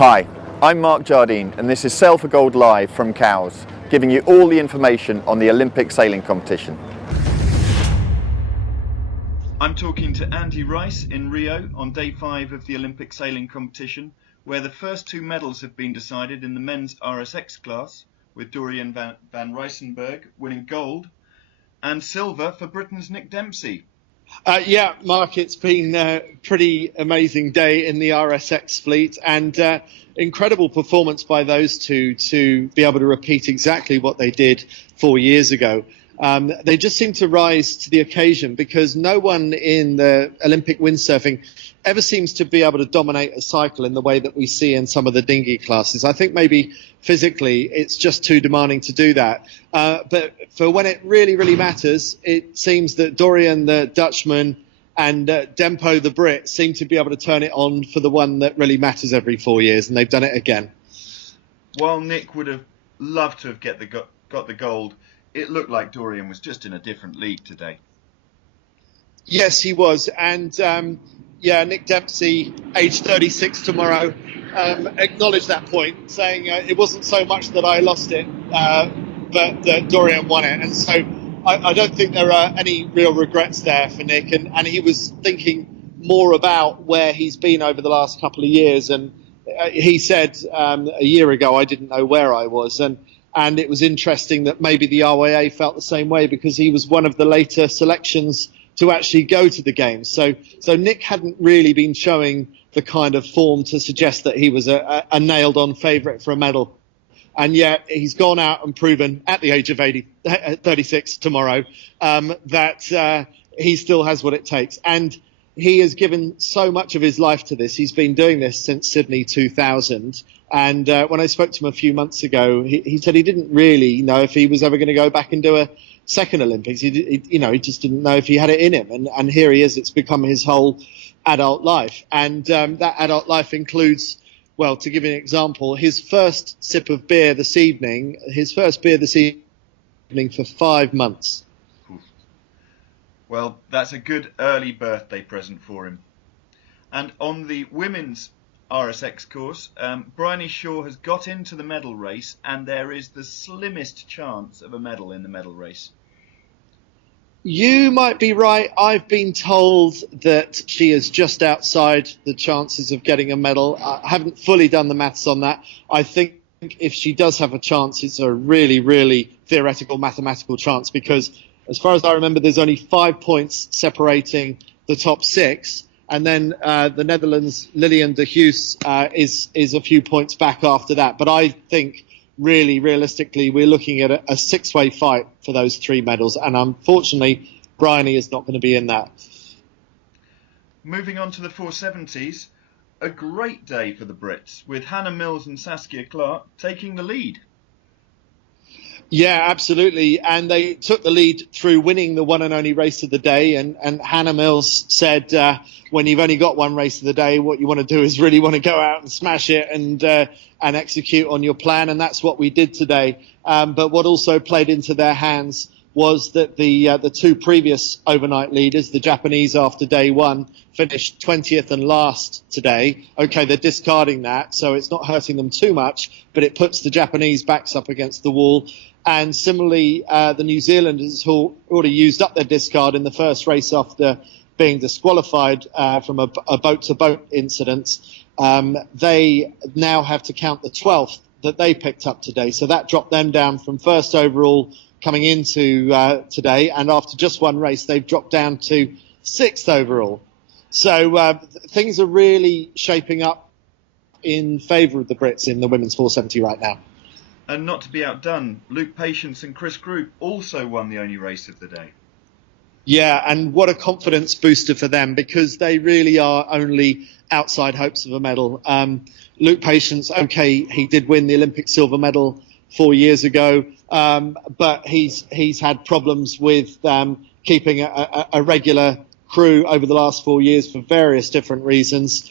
Hi, I'm Mark Jardine and this is Sail for Gold Live from Cowes, giving you all the information on the Olympic sailing competition. I'm talking to Andy Rice in Rio on day 5 of the Olympic sailing competition, where the first 2 medals have been decided in the men's RSX class, with Dorian van Rijsenberg winning gold, and silver for Britain's Nick Dempsey. Yeah, Mark, it's been a pretty amazing day in the RSX fleet, and incredible performance by those two to be able to repeat exactly what they did 4 years ago. They just seem to rise to the occasion because no one in the Olympic windsurfing ever seems to be able to dominate a cycle in the way that we see in some of the dinghy classes. I think maybe physically it's just too demanding to do that. But for when it really, really matters, it seems that Dorian, the Dutchman, and Dempo, the Brit, seem to be able to turn it on for the one that really matters every 4 years, and they've done it again. While Nick would have loved to have got the gold, it looked like Dorian was just in a different league today. Yes, he was. And Nick Dempsey, age 36 tomorrow, acknowledged that point, saying it wasn't so much that I lost it, but that Dorian won it. And so I don't think there are any real regrets there for Nick. And he was thinking more about where he's been over the last couple of years. And he said a year ago, I didn't know where I was. And it was interesting that maybe the RYA felt the same way because he was one of the later selections to actually go to the games. So Nick hadn't really been showing the kind of form to suggest that he was a nailed-on favourite for a medal. And yet he's gone out and proven at the age of 36 tomorrow that he still has what it takes. And he has given so much of his life to this. He's been doing this since Sydney 2000. And when I spoke to him a few months ago, he said he didn't really know if he was ever going to go back and do a second Olympics. He just didn't know if he had it in him. And here he is. It's become his whole adult life. And that adult life includes, well, to give you an example, his first sip of beer this evening, for 5 months. Well, that's a good early birthday present for him. And on the women's RSX course, Bryony Shaw has got into the medal race, and there is the slimmest chance of a medal in the medal race. You might be right. I've been told that she is just outside the chances of getting a medal. I haven't fully done the maths on that. I think if she does have a chance, it's a really, really theoretical, mathematical chance because as far as I remember, there's only 5 points separating the top 6. And then the Netherlands' Lilian de Heus is a few points back after that. But I think, really, realistically, we're looking at a 6-way fight for those 3 medals. And unfortunately, Bryony is not going to be in that. Moving on to the 470s, a great day for the Brits, with Hannah Mills and Saskia Clark taking the lead. Yeah, absolutely. And they took the lead through winning the one and only race of the day. And Hannah Mills said, when you've only got one race of the day, what you want to do is really want to go out and smash it and execute on your plan. And that's what we did today. But what also played into their hands was that the 2 previous overnight leaders, the Japanese after day 1, finished 20th and last today. Okay, they're discarding that, so it's not hurting them too much, but it puts the Japanese backs up against the wall. And similarly, the New Zealanders who already used up their discard in the first race after being disqualified from a boat-to-boat incident, they now have to count the 12th that they picked up today. So that dropped them down from first overall coming into today, and after just one race, they've dropped down to 6th overall. So things are really shaping up in favour of the Brits in the women's 470 right now. And not to be outdone, Luke Patience and Chris Group also won the only race of the day. Yeah, and what a confidence booster for them because they really are only outside hopes of a medal. Luke Patience, okay, he did win the Olympic silver medal 4 years ago, but he's had problems with keeping a regular crew over the last 4 years for various different reasons.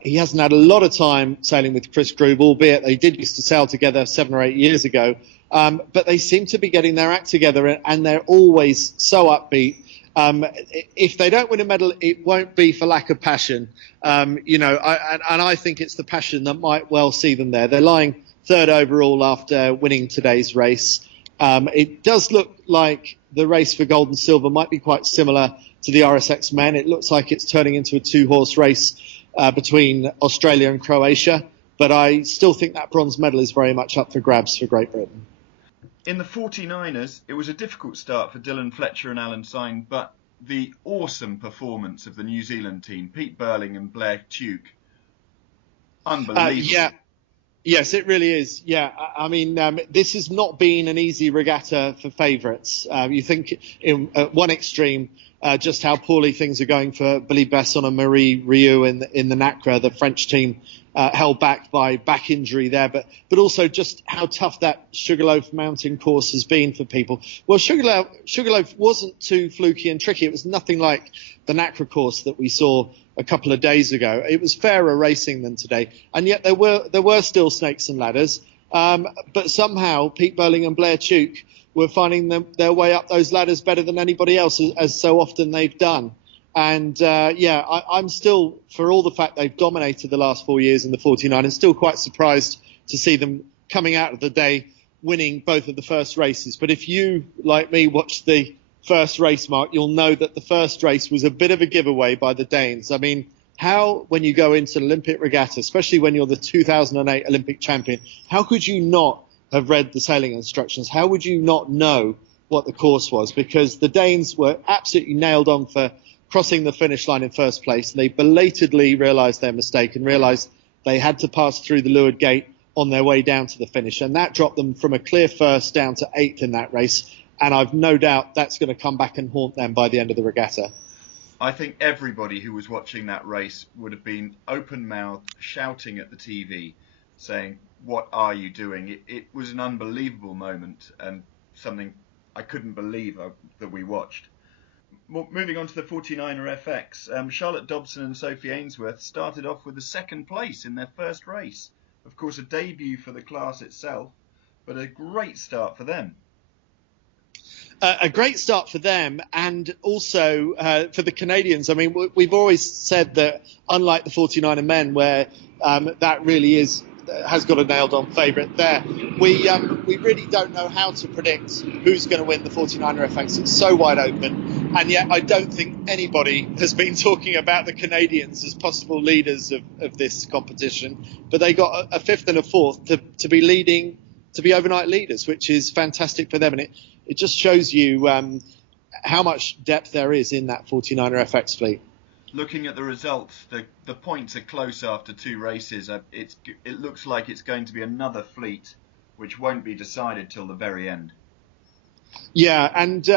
He hasn't had a lot of time sailing with Chris Groove, albeit they did used to sail together 7 or 8 years ago. But they seem to be getting their act together, and they're always so upbeat. If they don't win a medal, it won't be for lack of passion. I think it's the passion that might well see them there. They're lying third overall after winning today's race. It does look like the race for gold and silver might be quite similar to the RSX men. It looks like it's turning into a two-horse race between Australia and Croatia. But I still think that bronze medal is very much up for grabs for Great Britain. In the 49ers, it was a difficult start for Dylan Fletcher and Alan Syme, but the awesome performance of the New Zealand team, Pete Burling and Blair Tuke, unbelievable. Yes, it really is. Yeah, I mean, this has not been an easy regatta for favourites. You think at one extreme just how poorly things are going for Billy Besson and Marie Rieu in the NACRA, the French team, held back by back injury there, but also just how tough that Sugarloaf mountain course has been for people. Well, Sugarloaf wasn't too fluky and tricky. It was nothing like the NACRA course that we saw a couple of days ago. It was fairer racing than today, and yet there were still snakes and ladders. But somehow Pete Burling and Blair Tuke were finding their way up those ladders better than anybody else, as so often they've done. And I'm still, for all the fact they've dominated the last 4 years in the 49, I'm still quite surprised to see them coming out of the day winning both of the first races. But if you, like me, watched the first race, Mark, you'll know that the first race was a bit of a giveaway by the Danes. I mean, how, when you go into an Olympic regatta, especially when you're the 2008 Olympic champion, how could you not have read the sailing instructions? How would you not know what the course was? Because the Danes were absolutely nailed on for crossing the finish line in first place. They belatedly realised their mistake and realised they had to pass through the Leeward Gate on their way down to the finish. And that dropped them from a clear first down to 8th in that race. And I've no doubt that's going to come back and haunt them by the end of the regatta. I think everybody who was watching that race would have been open-mouthed, shouting at the TV, saying, "What are you doing?" It was an unbelievable moment and something I couldn't believe that we watched. Moving on to the 49er FX, Charlotte Dobson and Sophie Ainsworth started off with the second place in their first race. Of course, a debut for the class itself, but a great start for them. A great start for them, and also for the Canadians. I mean, we've always said that, unlike the 49er men, where that really has got a nailed-on favourite there, we really don't know how to predict who's going to win the 49er FX. It's so wide open, and yet I don't think anybody has been talking about the Canadians as possible leaders of this competition. But they got a fifth and a fourth to be leading, to be overnight leaders, which is fantastic for them, and it just shows you how much depth there is in that 49er FX fleet. Looking at the results, the points are close after two races. It looks like it's going to be another fleet, which won't be decided till the very end. Yeah, and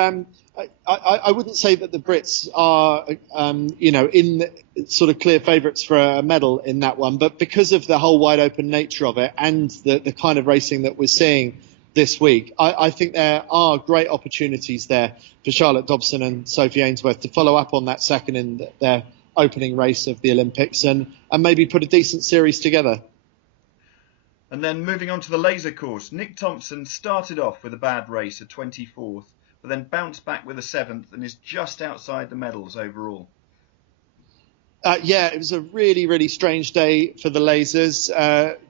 I wouldn't say that the Brits are, in the sort of clear favourites for a medal in that one, but because of the whole wide open nature of it and the kind of racing that we're seeing this week, I think there are great opportunities there for Charlotte Dobson and Sophie Ainsworth to follow up on that second in their opening race of the Olympics and maybe put a decent series together. And then moving on to the laser course, Nick Thompson started off with a bad race, a 24th, but then bounced back with a 7th and is just outside the medals overall. It was a really, really strange day for the lasers.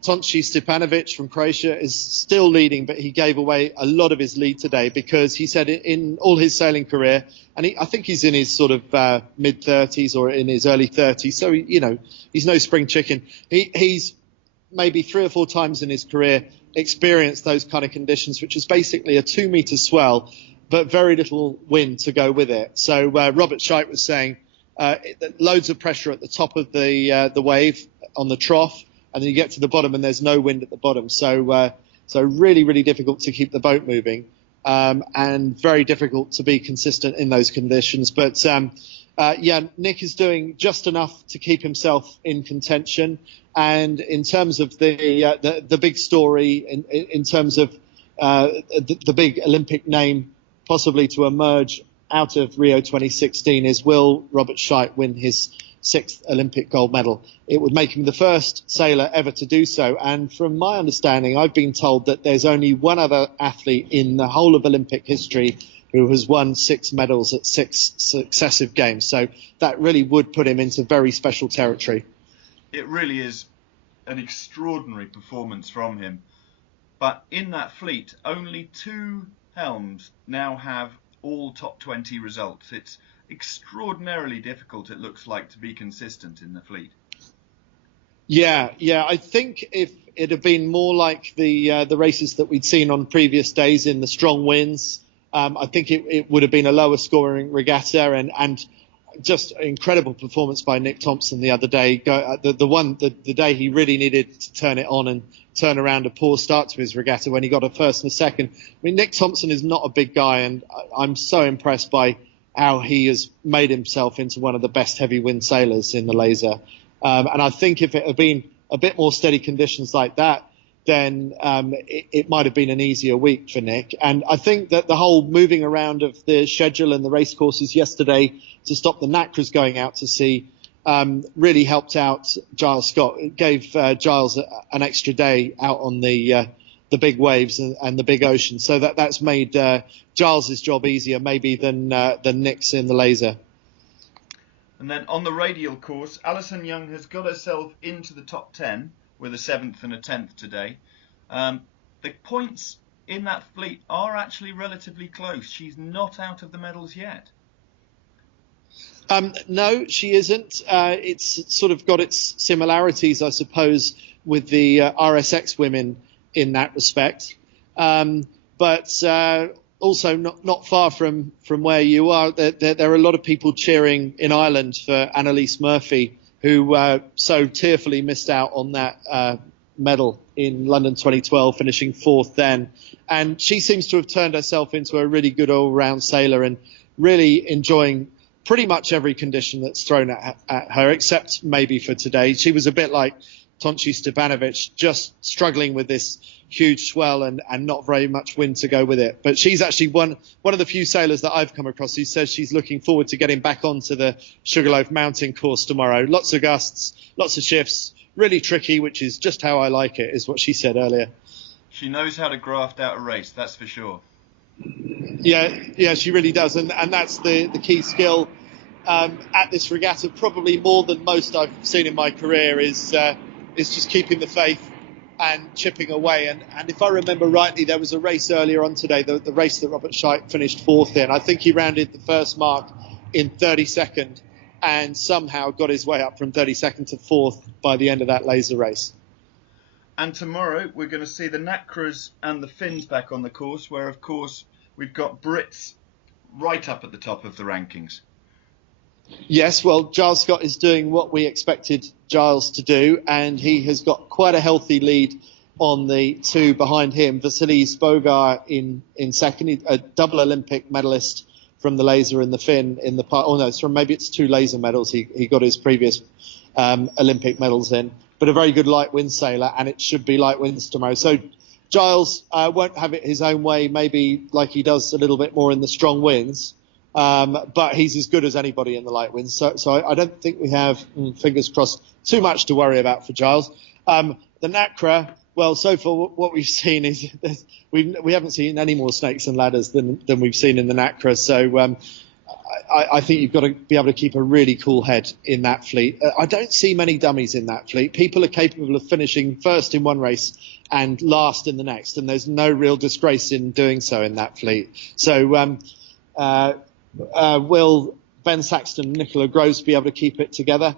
Tonci Stepanovic from Croatia is still leading, but he gave away a lot of his lead today because he said in all his sailing career, and I think he's in his sort of mid-30s or in his early 30s, so, he's no spring chicken. He's maybe 3 or 4 times in his career experienced those kind of conditions, which is basically a 2-metre swell, but very little wind to go with it. So Robert Scheidt was saying, loads of pressure at the top of the wave on the trough, and then you get to the bottom and there's no wind at the bottom. So really, really difficult to keep the boat moving, and very difficult to be consistent in those conditions. But Nick is doing just enough to keep himself in contention. And in terms of the big story, in terms of the big Olympic name possibly to emerge out of Rio 2016 is, will Robert Scheidt win his 6th Olympic gold medal? It would make him the first sailor ever to do so. And from my understanding, I've been told that there's only one other athlete in the whole of Olympic history who has won 6 medals at 6 successive games. So that really would put him into very special territory. It really is an extraordinary performance from him. But in that fleet, only 2 helms now have all top 20 results. It's extraordinarily difficult, it looks like, to be consistent in the fleet. Yeah. I think if it had been more like the races that we'd seen on previous days in the strong winds, I think it would have been a lower scoring regatta, and just incredible performance by Nick Thompson the other day. The day he really needed to turn it on and turn around a poor start to his regatta when he got a first and a second. I mean, Nick Thompson is not a big guy, and I'm so impressed by how he has made himself into one of the best heavy wind sailors in the Laser. And I think if it had been a bit more steady conditions like that, then it might have been an easier week for Nick. And I think that the whole moving around of the schedule and the race courses yesterday to stop the Nacras going out to sea really helped out Giles Scott. It gave Giles an extra day out on the big waves and the big ocean. So that's made Giles's job easier maybe than Nick's in the Laser. And then on the Radial course, Alison Young has got herself into the top 10 with a 7th and a 10th today. The points in that fleet are actually relatively close. She's not out of the medals yet. No, she isn't. It's sort of got its similarities, I suppose, with the RSX women in that respect. But also not far from where you are. There are a lot of people cheering in Ireland for Annalise Murphy, who so tearfully missed out on that medal in London 2012, finishing 4th then. And she seems to have turned herself into a really good all-round sailor and really enjoying pretty much every condition that's thrown at her, except maybe for today. She was a bit like Tonči Stepanovic, just struggling with this huge swell and not very much wind to go with it. But she's actually one of the few sailors that I've come across who says she's looking forward to getting back onto the Sugarloaf Mountain course tomorrow. Lots of gusts, lots of shifts, really tricky, which is just how I like it, is what she said earlier. She knows how to graft out a race, that's for sure. Yeah, she really does, and that's the key skill at this regatta, probably more than most I've seen in my career, is just keeping the faith and chipping away. And if I remember rightly, there was a race earlier on today, the race that Robert Scheidt finished 4th in. I think he rounded the first mark in 32nd and somehow got his way up from 32nd to 4th by the end of that Laser race. And tomorrow we're going to see the Nacras and the Finns back on the course, where of course we've got Brits right up at the top of the rankings. Yes, well, Giles Scott is doing what we expected Giles to do, and he has got quite a healthy lead on the 2 behind him. Vasily Spogar in second, a double Olympic medalist from the Laser and the Finn in the part. Oh no, maybe it's 2 Laser medals. He got his previous Olympic medals in, but a very good light wind sailor, and it should be light winds tomorrow. So Giles won't have it his own way, maybe like he does a little bit more in the strong winds. But he's as good as anybody in the light winds. So I don't think we have, fingers crossed, too much to worry about for Giles. The Nacra, well, so far what we've seen is we haven't seen any more snakes and ladders than we've seen in the Nacra. So I think you've got to be able to keep a really cool head in that fleet. I don't see many dummies in that fleet. People are capable of finishing first in one race and last in the next, and there's no real disgrace in doing so in that fleet. So will Ben Saxton and Nicola Groves be able to keep it together?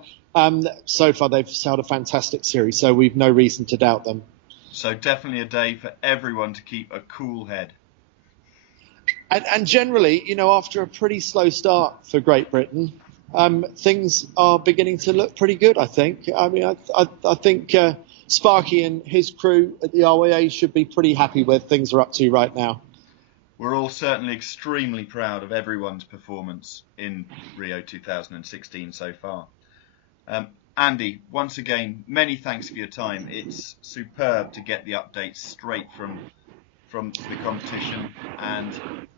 So far they've sailed a fantastic series, so we've no reason to doubt them. So definitely a day for everyone to keep a cool head. And generally, after a pretty slow start for Great Britain, things are beginning to look pretty good, I think. I mean, I think Sparky and his crew at the RYA should be pretty happy where things are up to right now. We're all certainly extremely proud of everyone's performance in Rio 2016 so far. Andy, once again, many thanks for your time. It's superb to get the updates straight from the competition, and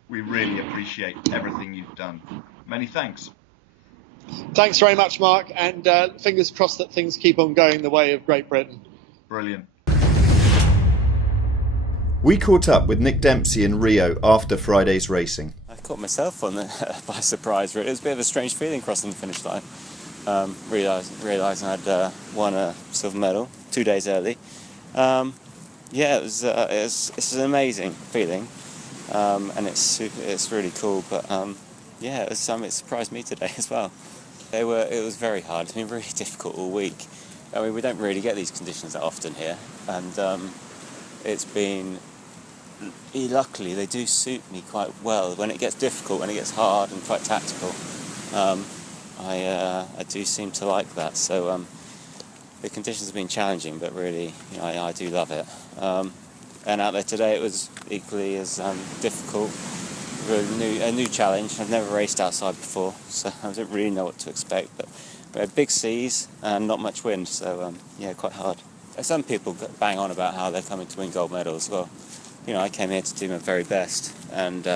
we really appreciate everything you've done. Many thanks. Thanks very much, Mark, and fingers crossed that things keep on going the way of Great Britain. Brilliant. We caught up with Nick Dempsey in Rio after Friday's racing. caught myself by surprise. Really, it was a bit of a strange feeling crossing the finish line. Realising I'd won a silver medal 2 days early. It's an amazing feeling, and it's really cool. But it surprised me today as well. It was very hard. It's been really difficult all week. I mean, we don't really get these conditions that often here, and it's been. Luckily, they do suit me quite well. When it gets difficult, when it gets hard and quite tactical, I do seem to like that. So the conditions have been challenging, but really, I do love it. And out there today, it was equally as difficult. A new challenge. I've never raced outside before, so I don't really know what to expect. But we had big seas and not much wind, so quite hard. Some people bang on about how they're coming to win gold medals. Well, I came here to do my very best, and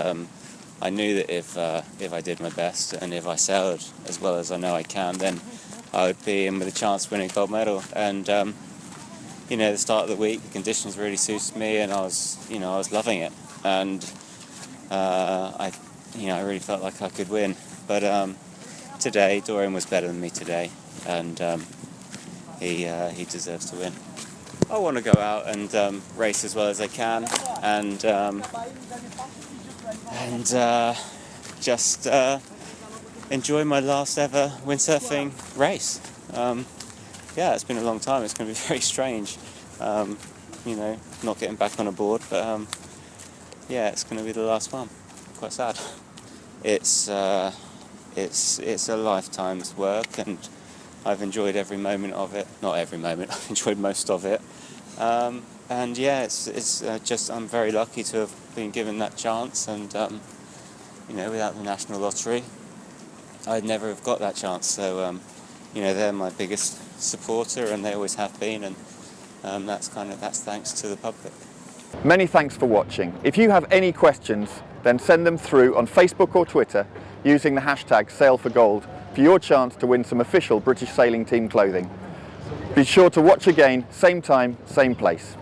I knew that if I did my best and if I sailed as well as I know I can, then I would be in with a chance of winning a gold medal. And the start of the week, the conditions really suited me, and I was loving it. And I really felt like I could win. But today, Dorian was better than me today, and he deserves to win. I want to go out and race as well as I can, and just enjoy my last ever windsurfing race. It's been a long time. It's going to be very strange, not getting back on a board, but it's going to be the last one. Quite sad. It's a lifetime's work, and I've enjoyed every moment of it. Not every moment. I've enjoyed most of it. I'm very lucky to have been given that chance, and without the national lottery, I'd never have got that chance. So they're my biggest supporter, and they always have been, and that's thanks to the public. Many thanks for watching. If you have any questions, then send them through on Facebook or Twitter using the hashtag #SailForGold for your chance to win some official British Sailing Team clothing. Be sure to watch again, same time, same place.